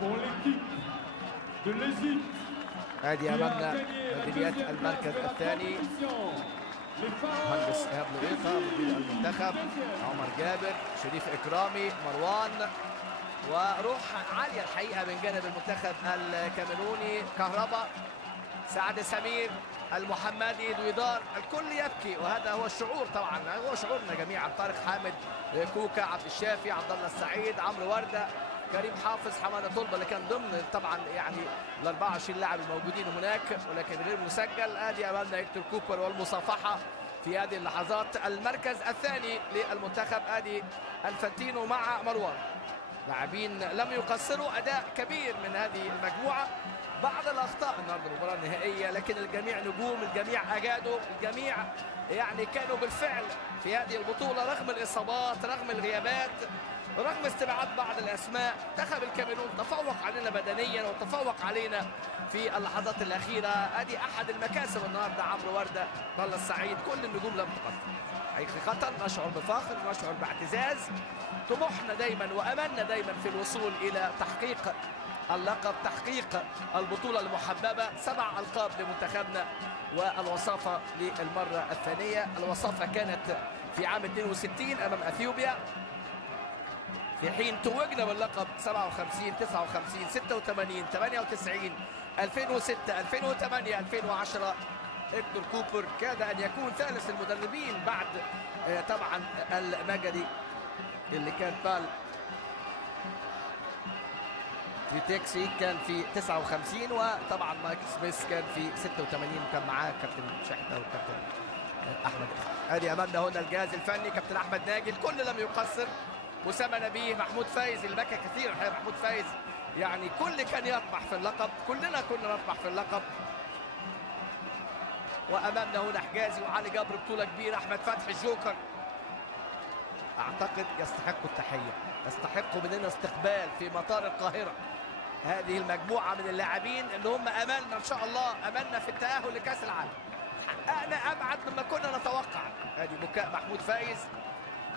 pour l'équipe de l'Égypte ادي qui a امامنا gagné la ميداليات deuxième المركز place de la الثاني. compétition. Les مهندس pharaons ايهاب d'Égypte لغيطة مدير المنتخب، deuxième. عمر جابر، شريف اكرامي، مروان، وروح عاليه الحقيقه من جانب المنتخب الكاميروني. كهربا، سعد سمير، المحمدي، دويدار، الكل يبكي، وهذا هو الشعور طبعا، هو شعورنا جميعا. طارق حامد، كوكا، عبد الشافي، عبد الله السعيد، عمرو ورده، كريم حافظ، حماده طلبه اللي كان ضمن طبعا يعني ال 24 لاعب الموجودين هناك ولكن غير مسجل. ادي امامنا هيكتور كوبر والمصافحه في هذه اللحظات. المركز الثاني للمنتخب ادي الفانتينو مع مروان. لاعبين لم يقصروا، اداء كبير من هذه المجموعه. بعض الاخطاء النهارده المباراه النهائيه، لكن الجميع نجوم، الجميع اجادوا، الجميع يعني كانوا بالفعل في هذه البطوله رغم الاصابات، رغم الغيابات، رغم استبعاد بعض الاسماء. منتخب الكاميرون تفوق علينا بدنيا وتفوق علينا في اللحظات الاخيره. ادي احد المكاسب النهارده، عمرو ورده، الله السعيد، كل النجوم لم تقصر. حقيقه نشعر بفخر، نشعر باعتزاز. طموحنا دايما واملنا دايما في الوصول الى تحقيق اللقب، تحقيق البطوله المحببه. 7 القاب لمنتخبنا والوصافه للمره الثانيه. الوصافه كانت في عام 62 امام اثيوبيا، في حين توجنا باللقب 57 59 86 98 2006 2008 2010. هيكتور كوبر كاد ان يكون ثالث المدربين بعد طبعا المجري اللي كان بال تريتكسي كان في 59، وطبعا مايك سميث كان في 86 وكان معاه كابتن شحته والكابتن احمد. ادي امامنا هنا الجهاز الفني، كابتن احمد ناجي، الكل لم يقصر. اسامه نبيه، محمود فايز اللي بكى كثير الحقيقه. محمود فايز يعني كل كان يطمح في اللقب، كلنا كنا نطمح في اللقب. وامامنا هنا حجازي وعلي جبر، بطوله كبيره. احمد فتحي الجوكر، اعتقد يستحقوا التحيه، يستحقوا مننا استقبال في مطار القاهره. هذه المجموعه من اللاعبين اللي هم املنا ان شاء الله، املنا في التاهل لكاس العالم. حققنا ابعد مما كنا نتوقع. ادي بكاء محمود فايز،